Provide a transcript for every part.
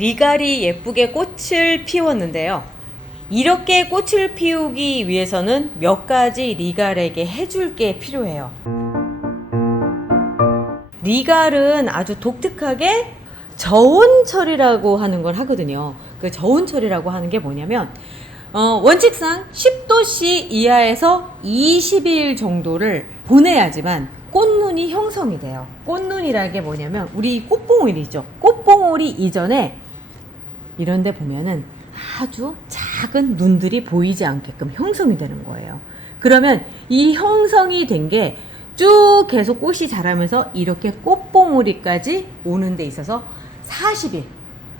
리갈이 예쁘게 꽃을 피웠는데요. 이렇게 꽃을 피우기 위해서는 몇 가지 리갈에게 해줄 게 필요해요. 리갈은 아주 독특하게 저온처리라고 하는 걸 하거든요. 그 저온처리라고 하는 게 뭐냐면 원칙상 10도씨 이하에서 20일 정도를 보내야지만 꽃눈이 형성이 돼요. 꽃눈이라는 게 뭐냐면 우리 꽃봉오리 있죠. 꽃봉오리 이전에 이런 데 보면은 아주 작은 눈들이 보이지 않게끔 형성이 되는 거예요. 그러면 이 형성이 된 게 쭉 계속 꽃이 자라면서 이렇게 꽃봉오리까지 오는 데 있어서 40일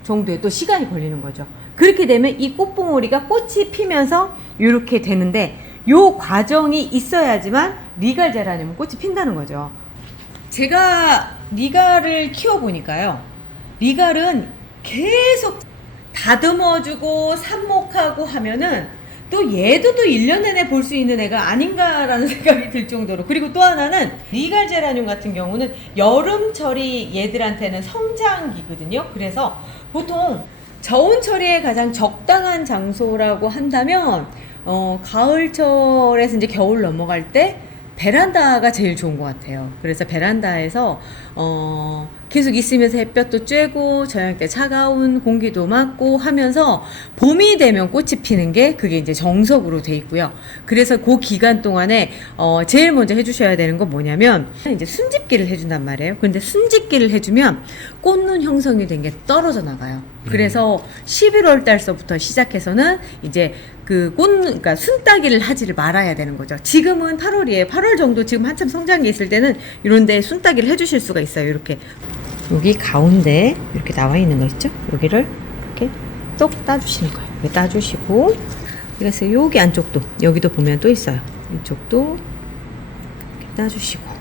정도의 또 시간이 걸리는 거죠. 그렇게 되면 이 꽃봉오리가 꽃이 피면서 이렇게 되는데 요 과정이 있어야지만 리갈 제라늄은 꽃이 핀다는 거죠. 제가 리갈을 키워보니까요. 리갈은 계속 다듬어주고 삽목하고 하면은 또 얘도 또 1년 내내 볼 수 있는 애가 아닌가라는 생각이 들 정도로. 그리고 또 하나는 리갈 제라늄 같은 경우는 여름철이 얘들한테는 성장기거든요. 그래서 보통 저온처리에 가장 적당한 장소라고 한다면 가을철에서 이제 겨울 넘어갈 때 베란다가 제일 좋은 것 같아요. 그래서 베란다에서 계속 있으면서 햇볕도 쬐고 저녁 때 차가운 공기도 맞고 하면서 봄이 되면 꽃이 피는 게 그게 이제 정석으로 돼 있고요. 그래서 그 기간 동안에 제일 먼저 해주셔야 되는 건 뭐냐면 이제 순집기를 해준단 말이에요. 근데 순집기를 해주면 꽃눈 형성이 된 게 떨어져 나가요. 그래서 11월 달서부터 시작해서는 이제 그러니까 순따기를 하지를 말아야 되는 거죠. 지금은 8월이에요. 8월 정도 지금 한참 성장기 있을 때는 이런데 순따기를 해주실 수가 있어요. 이렇게 여기 가운데 이렇게 나와 있는 거 있죠? 여기를 이렇게 똑 따주시는 거예요. 이렇게 따주시고 그래서 여기 안쪽도 여기도 보면 또 있어요. 이쪽도 이렇게 따주시고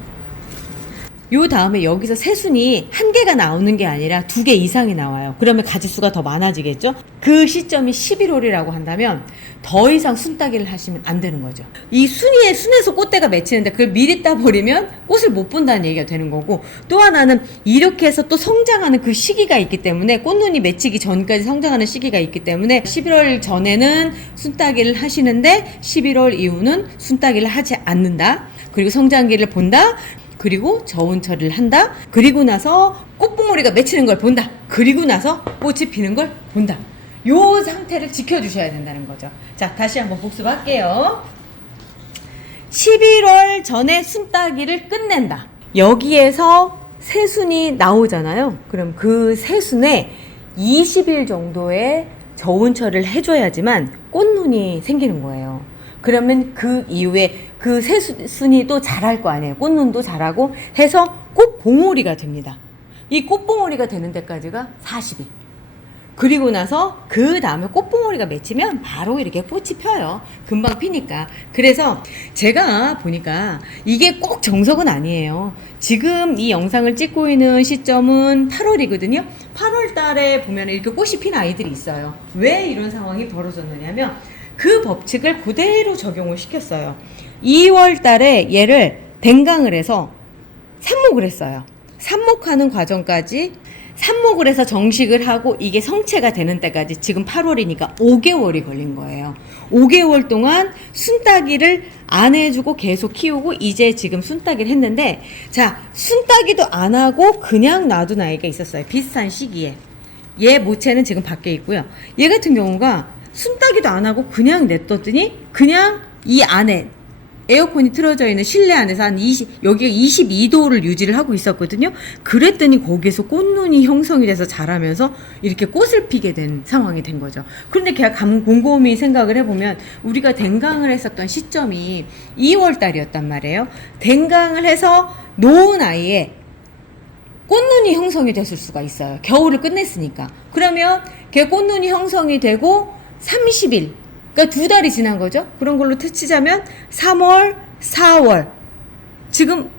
요 다음에 여기서 새순이 한 개가 나오는 게 아니라 2개 이상이 나와요. 그러면 가지수가 더 많아지겠죠? 그 시점이 11월이라고 한다면 더 이상 순따기를 하시면 안 되는 거죠. 이 순에서 꽃대가 맺히는데 그걸 미리 따버리면 꽃을 못 본다는 얘기가 되는 거고, 또 하나는 이렇게 해서 또 성장하는 그 시기가 있기 때문에 꽃눈이 맺히기 전까지 성장하는 시기가 있기 때문에 11월 전에는 순따기를 하시는데 11월 이후는 순따기를 하지 않는다. 그리고 성장기를 본다. 그리고 저온 처리를 한다. 그리고 나서 꽃봉오리가 맺히는 걸 본다. 그리고 나서 꽃이 피는 걸 본다. 요 상태를 지켜주셔야 된다는 거죠. 자, 다시 한번 복습할게요. 11월 전에 순따기를 끝낸다. 여기에서 새순이 나오잖아요. 그럼 그 새순에 20일 정도의 저온 처리를 해줘야지만 꽃눈이 생기는 거예요. 그러면 그 이후에 그 새순이 또 자랄 거 아니에요. 꽃눈도 자라고 해서 꽃봉오리가 됩니다. 이 꽃봉오리가 되는 데까지가 40일. 그리고 나서 그 다음에 꽃봉오리가 맺히면 바로 이렇게 꽃이 펴요. 금방 피니까. 그래서 제가 보니까 이게 꼭 정석은 아니에요. 지금 이 영상을 찍고 있는 시점은 8월이거든요. 8월 달에 보면 이렇게 꽃이 핀 아이들이 있어요. 왜 이런 상황이 벌어졌느냐면 그 법칙을 그대로 적용을 시켰어요. 2월 달에 얘를 댕강을 해서 삽목을 했어요. 삽목하는 과정까지 삽목을 해서 정식을 하고 이게 성체가 되는 때까지 지금 8월이니까 5개월이 걸린 거예요. 5개월 동안 순따기를 안 해주고 계속 키우고 이제 지금 순따기를 했는데, 자, 순따기도 안 하고 그냥 놔둔 아이가 있었어요. 비슷한 시기에. 얘 모체는 지금 밖에 있고요. 얘 같은 경우가 순따기도 안 하고 그냥 냅뒀더니 그냥 이 안에 에어컨이 틀어져 있는 실내 안에서 여기가 22도를 유지를 하고 있었거든요. 그랬더니 거기에서 꽃눈이 형성이 돼서 자라면서 이렇게 꽃을 피게 된 상황이 된 거죠. 그런데 걔가 곰곰이 생각을 해보면 우리가 댕강을 했었던 시점이 2월 달이었단 말이에요. 댕강을 해서 놓은 아이에 꽃눈이 형성이 됐을 수가 있어요. 겨울을 끝냈으니까. 그러면 걔 꽃눈이 형성이 되고 30일, 그러니까 2달이 지난 거죠. 그런 걸로 치자면 3월, 4월. 지금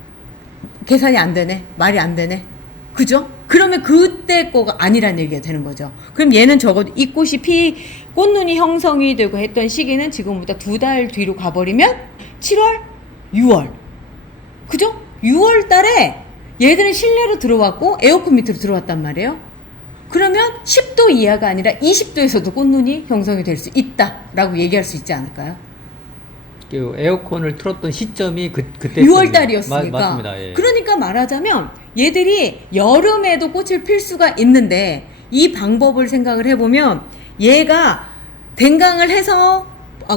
계산이 안 되네. 말이 안 되네. 그죠? 그러면 그때 거가 아니란 얘기가 되는 거죠. 그럼 얘는 적어도 이 꽃이 꽃눈이 형성이 되고 했던 시기는 지금보다 2달 뒤로 가버리면 7월, 6월. 그죠? 6월 달에 얘들은 실내로 들어왔고 에어컨 밑으로 들어왔단 말이에요. 그러면 10도 이하가 아니라 20도에서도 꽃눈이 형성이 될 수 있다라고 얘기할 수 있지 않을까요? 그 에어컨을 틀었던 시점이 그때 6월 달이었으니까. 맞습니다. 예. 그러니까 말하자면 얘들이 여름에도 꽃을 필 수가 있는데 이 방법을 생각을 해보면 얘가 댕강을 해서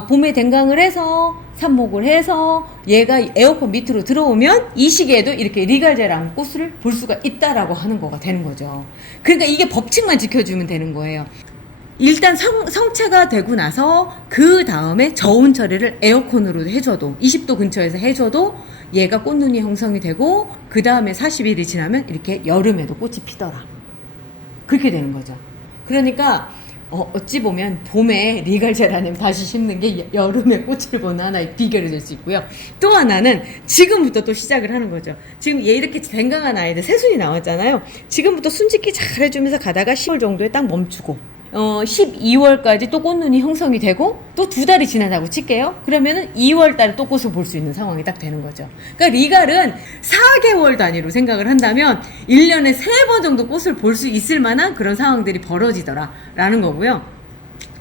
봄에 댕강을 해서 삽목을 해서 얘가 에어컨 밑으로 들어오면 이 시기에도 이렇게 리갈제라는 꽃을 볼 수가 있다라고 하는 거가 되는 거죠. 그러니까 이게 법칙만 지켜주면 되는 거예요. 일단 성체가 되고 나서 그 다음에 저온 처리를 에어컨으로 해줘도 20도 근처에서 해줘도 얘가 꽃눈이 형성이 되고 그 다음에 40일이 지나면 이렇게 여름에도 꽃이 피더라. 그렇게 되는 거죠. 그러니까 어찌 보면 봄에 리갈제라늄 다시 심는 게 여름에 꽃을 보는 하나의 비결이 될 수 있고요. 또 하나는 지금부터 또 시작을 하는 거죠. 지금 얘 이렇게 댕강한 아이들 새순이 나왔잖아요. 지금부터 순짓기 잘 해주면서 가다가 10월 정도에 딱 멈추고 12월까지 또 꽃눈이 형성이 되고 또 2달이 지나다고 칠게요. 그러면은 2월 달에 또 꽃을 볼 수 있는 상황이 딱 되는 거죠. 그러니까 리갈은 4개월 단위로 생각을 한다면 1년에 3번 정도 꽃을 볼 수 있을 만한 그런 상황들이 벌어지더라 라는 거고요.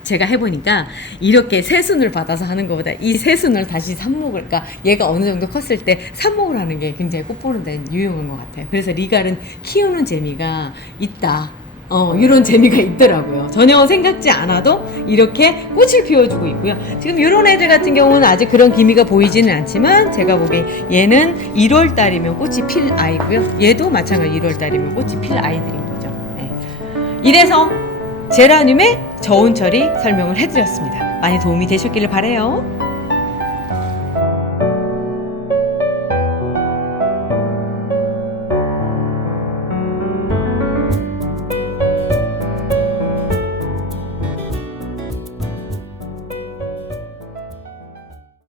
제가 해보니까 이렇게 새순을 받아서 하는 것보다 이 새순을 다시 삽목을, 그러니까 얘가 어느 정도 컸을 때 삽목을 하는 게 굉장히 꽃 보는 데는 유용한 것 같아요. 그래서 리갈은 키우는 재미가 있다. 이런 재미가 있더라고요. 전혀 생각지 않아도 이렇게 꽃을 피워주고 있고요. 지금 이런 애들 같은 경우는 아직 그런 기미가 보이지는 않지만 제가 보기에 얘는 1월 달이면 꽃이 필 아이고요. 얘도 마찬가지 1월 달이면 꽃이 필 아이들인 거죠. 네. 이래서 제라늄의 저온 처리 설명을 해드렸습니다. 많이 도움이 되셨기를 바라요.